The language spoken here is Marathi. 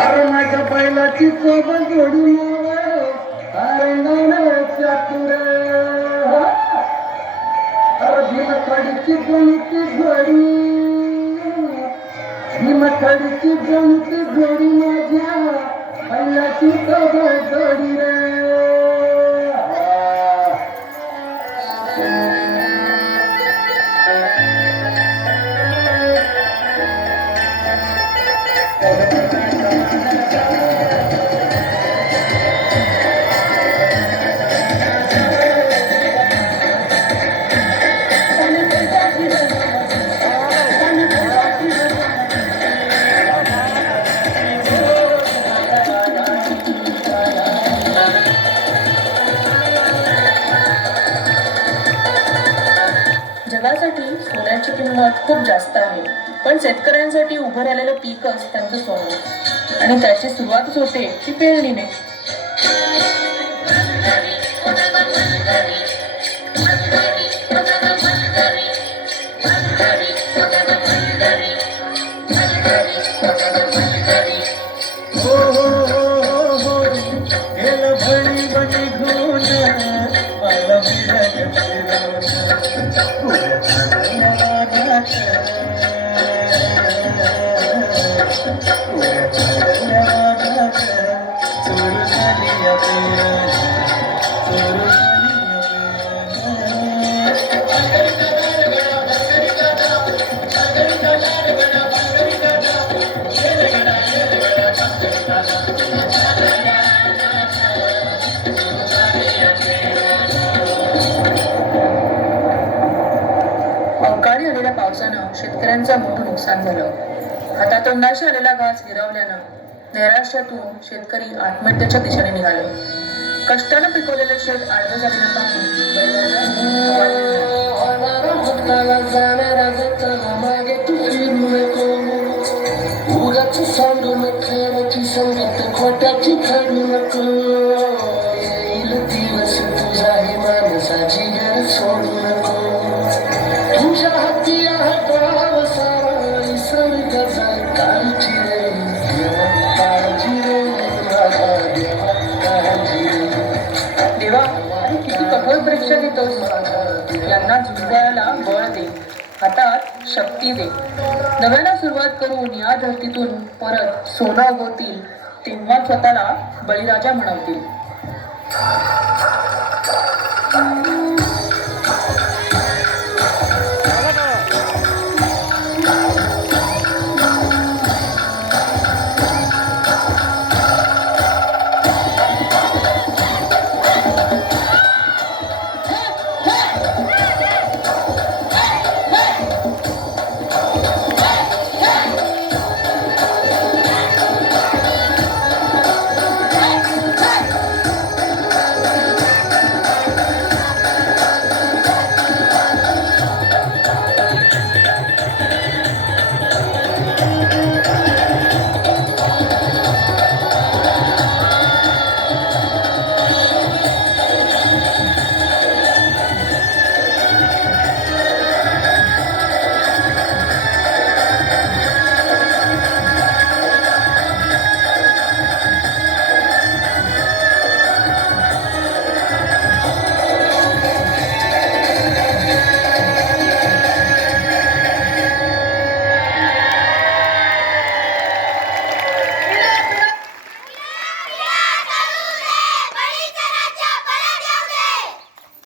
अरे माझ्या बैलाची सोबत जोडी अरे नाण्याच्या तुरे अरे भीमकडीची गणिती जोडी भीमकडीची गणिती जोडी माझ्या बैलाची सोबत जोडी रे. जगासाठी सोन्याची किंमत खूप जास्त आहे, पण शेतकऱ्यांसाठी उभं राहिलेलं पीकच त्यांचं सोनं आणि त्याची सुरुवातच होते ती पेरणीने. अवकाळी आलेल्या पावसानं शेतकऱ्यांचं मोठं नुकसान झालं. हातातोंडाशी आलेला घास हिरावल्यानं नैराश्यातून शेतकरी आत्महत्येच्या दिशेने निघाले. कष्टानं पिकवलेलं शेत आडवं झालेलं पाहून खोट्याची खरी नको दिवस तुझा हे माणसाची घर सोडू नको तुझ्या हाती आहे सारा निसर्गाचा काळजी रे काळजी रे देवा, किती कठोर परीक्षा घेतो. यांना झुंजायला बळ दे, हातात शक्ती दे. नव्यानं सुरुवात करून या धरतीतून परत सोनं उगवतील, तेव्हा स्वतःला बळीराजा म्हणवतील.